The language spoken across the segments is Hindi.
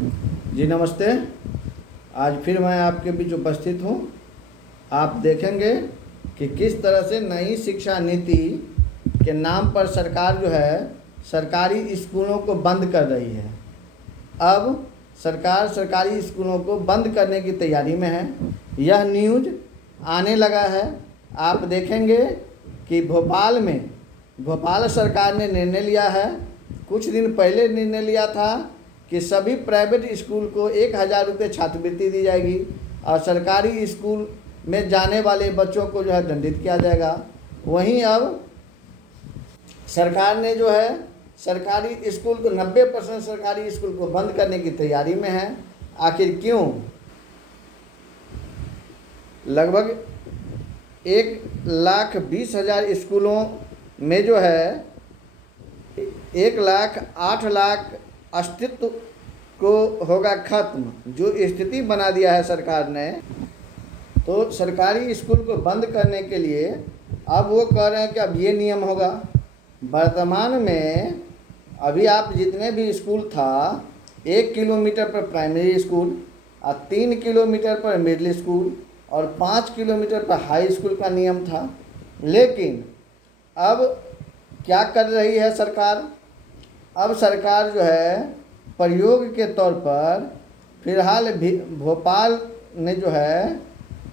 जी नमस्ते। आज फिर मैं आपके बीच उपस्थित हूँ। आप देखेंगे कि किस तरह से नई शिक्षा नीति के नाम पर सरकार जो है सरकारी स्कूलों को बंद कर रही है। अब सरकार सरकारी स्कूलों को बंद करने की तैयारी में है। यह न्यूज़ आने लगा है। आप देखेंगे कि भोपाल सरकार ने निर्णय लिया है। कुछ दिन पहले निर्णय लिया था कि सभी प्राइवेट स्कूल को 1,000 रुपये छात्रवृत्ति दी जाएगी और सरकारी स्कूल में जाने वाले बच्चों को जो है दंडित किया जाएगा। वहीं अब सरकार ने जो है सरकारी स्कूल को 90% सरकारी स्कूल को बंद करने की तैयारी में है। आखिर क्यों? लगभग 1,20,000 स्कूलों में जो है 1,08,00,000 अस्तित्व को होगा खत्म। जो स्थिति बना दिया है सरकार ने, तो सरकारी स्कूल को बंद करने के लिए अब वो कह रहे हैं कि अब ये नियम होगा। वर्तमान में अभी आप जितने भी स्कूल था, 1 किलोमीटर पर प्राइमरी स्कूल और 3 किलोमीटर पर मिडिल स्कूल और 5 किलोमीटर पर हाई स्कूल का नियम था। लेकिन अब क्या कर रही है सरकार? अब सरकार जो है प्रयोग के तौर पर फिलहाल भोपाल ने जो है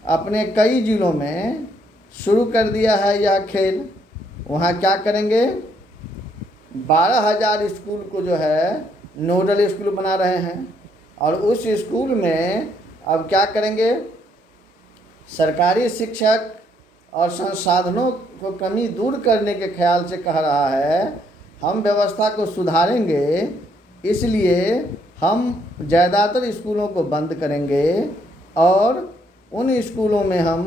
अपने कई ज़िलों में शुरू कर दिया है यह खेल। वहाँ क्या करेंगे? 12,000 स्कूल को जो है नोडल स्कूल बना रहे हैं और उस स्कूल में अब क्या करेंगे? सरकारी शिक्षक और संसाधनों को कमी दूर करने के ख्याल से कह रहा है हम व्यवस्था को सुधारेंगे, इसलिए हम ज़्यादातर स्कूलों को बंद करेंगे और उन स्कूलों में हम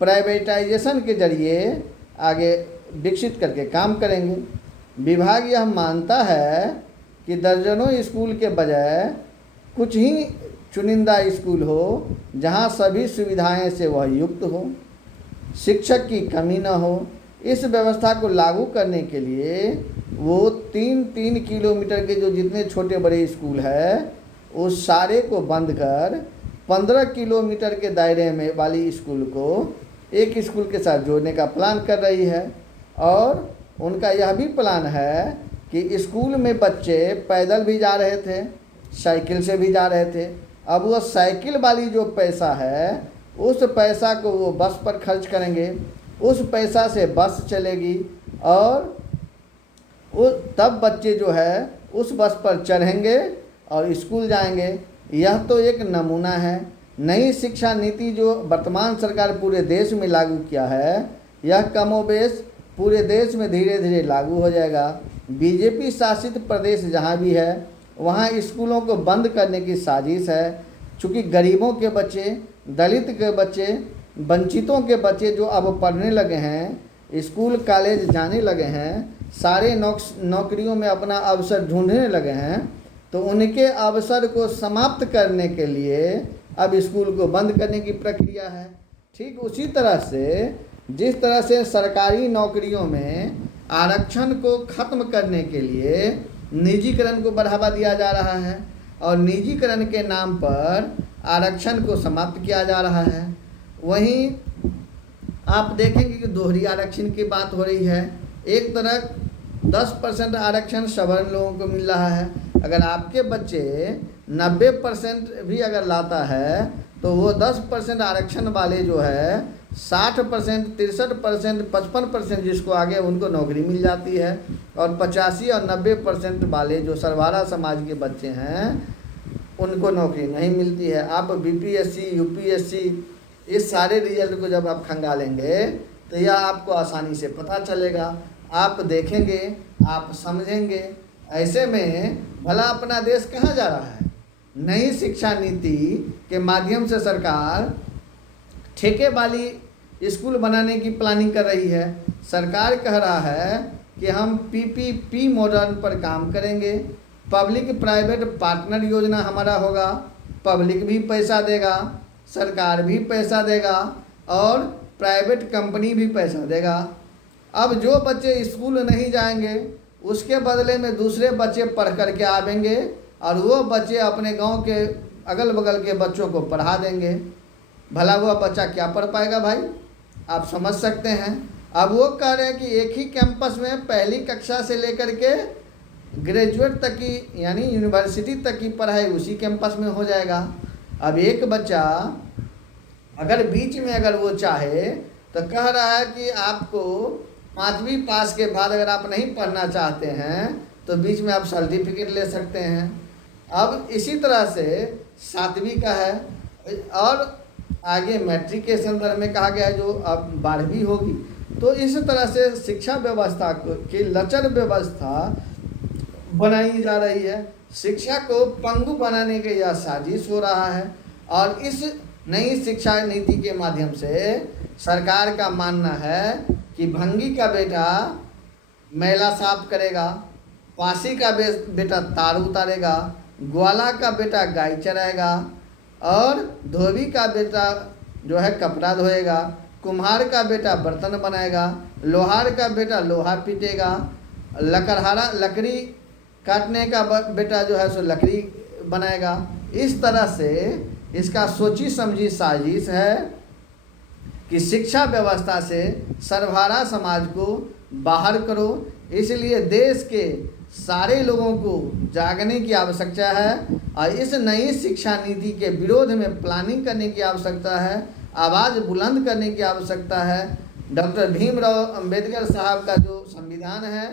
प्राइवेटाइजेशन के जरिए आगे विकसित करके काम करेंगे। विभाग यह मानता है कि दर्जनों स्कूल के बजाय कुछ ही चुनिंदा स्कूल हो जहां सभी सुविधाएं से वह युक्त हो, शिक्षक की कमी न हो। इस व्यवस्था को लागू करने के लिए वो 3-3 किलोमीटर के जो जितने छोटे बड़े स्कूल है उस सारे को बंद कर 15 किलोमीटर के दायरे में वाली स्कूल को एक स्कूल के साथ जोड़ने का प्लान कर रही है। और उनका यह भी प्लान है कि स्कूल में बच्चे पैदल भी जा रहे थे, साइकिल से भी जा रहे थे। अब वो साइकिल वाली जो पैसा है उस पैसा को वो बस पर खर्च करेंगे, उस पैसा से बस चलेगी और तब बच्चे जो है उस बस पर चढ़ेंगे और स्कूल जाएंगे। यह तो एक नमूना है। नई शिक्षा नीति जो वर्तमान सरकार पूरे देश में लागू किया है, यह कमोबेश पूरे देश में धीरे धीरे लागू हो जाएगा। बीजेपी शासित प्रदेश जहाँ भी है वहाँ स्कूलों को बंद करने की साजिश है। चूँकि गरीबों के बच्चे, दलित के बच्चे, वंचितों के बच्चे जो अब पढ़ने लगे हैं, स्कूल कॉलेज जाने लगे हैं, सारे नौकरियों में अपना अवसर ढूंढने लगे हैं, तो उनके अवसर को समाप्त करने के लिए अब स्कूल को बंद करने की प्रक्रिया है। ठीक उसी तरह से जिस तरह से सरकारी नौकरियों में आरक्षण को ख़त्म करने के लिए निजीकरण को बढ़ावा दिया जा रहा है और निजीकरण के नाम पर आरक्षण को समाप्त किया जा रहा है, वहीं आप देखेंगे कि दोहरी आरक्षण की बात हो रही है। एक तरफ 10% आरक्षण सवर्ण लोगों को मिल रहा है। अगर आपके बच्चे 90% भी अगर लाता है तो वो 10% आरक्षण वाले जो है 60%, 63%, 55% जिसको आगे उनको नौकरी मिल जाती है और 85 और 90% वाले जो सरवारा समाज के बच्चे हैं उनको नौकरी नहीं मिलती है। आप बीपीएससी, यूपीएससी इस सारे रिजल्ट को जब आप खंगालेंगे तो यह आपको आसानी से पता चलेगा। आप देखेंगे, आप समझेंगे। ऐसे में भला अपना देश कहाँ जा रहा है? नई शिक्षा नीति के माध्यम से सरकार ठेके वाली स्कूल बनाने की प्लानिंग कर रही है। सरकार कह रहा है कि हम पीपीपी मॉडल पर काम करेंगे, पब्लिक प्राइवेट पार्टनर योजना हमारा होगा। पब्लिक भी पैसा देगा, सरकार भी पैसा देगा और प्राइवेट कंपनी भी पैसा देगा। अब जो बच्चे स्कूल नहीं जाएंगे उसके बदले में दूसरे बच्चे पढ़ कर के आवेंगे और वो बच्चे अपने गांव के अगल बगल के बच्चों को पढ़ा देंगे। भला वो बच्चा क्या पढ़ पाएगा भाई, आप समझ सकते हैं। अब वो कह रहे हैं कि एक ही कैंपस में पहली कक्षा से लेकर के ग्रेजुएट तक की यानी यूनिवर्सिटी तक की पढ़ाई उसी कैंपस में हो जाएगा। अब एक बच्चा अगर बीच में अगर वो चाहे तो कह रहा है कि आपको 5वीं पास के बाद अगर आप नहीं पढ़ना चाहते हैं तो बीच में आप सर्टिफिकेट ले सकते हैं। अब इसी तरह से 7वीं का है और आगे मैट्रिक के संदर्भ में कहा गया है जो अब 12वीं होगी। तो इस तरह से शिक्षा व्यवस्था की लचर व्यवस्था बनाई जा रही है। शिक्षा को पंगु बनाने के यह साजिश हो रहा है और इस नई शिक्षा नीति के माध्यम से सरकार का मानना है कि भंगी का बेटा मैला साफ करेगा, पासी का बेटा तार उतारेगा, ग्वाला का बेटा गाय चराएगा और धोबी का बेटा जो है कपड़ा धोएगा, कुम्हार का बेटा बर्तन बनाएगा, लोहार का बेटा लोहा पीटेगा, लकड़ी काटने का बेटा जो है सो लकड़ी बनाएगा। इस तरह से इसका सोची समझी साजिश है कि शिक्षा व्यवस्था से सर्वहारा समाज को बाहर करो। इसलिए देश के सारे लोगों को जागने की आवश्यकता है और इस नई शिक्षा नीति के विरोध में प्लानिंग करने की आवश्यकता है, आवाज़ बुलंद करने की आवश्यकता है। डॉक्टर भीमराव अंबेडकर साहब का जो संविधान है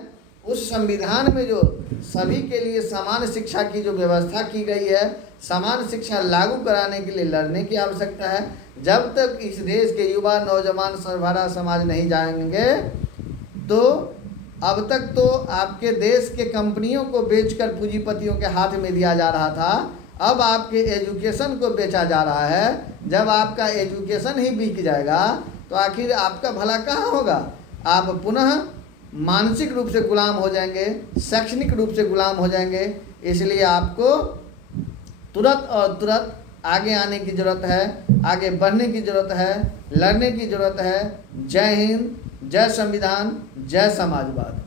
उस संविधान में जो सभी के लिए समान शिक्षा की जो व्यवस्था की गई है, समान शिक्षा लागू कराने के लिए लड़ने की आवश्यकता है। जब तक इस देश के युवा नौजवान सर्वहारा समाज नहीं जाएंगे तो अब तक तो आपके देश के कंपनियों को बेचकर पूंजीपतियों के हाथ में दिया जा रहा था, अब आपके एजुकेशन को बेचा जा रहा है। जब आपका एजुकेशन ही बिक जाएगा तो आखिर आपका भला कहाँ होगा। आप पुनः मानसिक रूप से गुलाम हो जाएंगे, शैक्षणिक रूप से गुलाम हो जाएंगे। इसलिए आपको तुरंत आगे आने की ज़रूरत है, आगे बढ़ने की ज़रूरत है, लड़ने की ज़रूरत है। जय हिंद, जय संविधान, जय समाजवाद।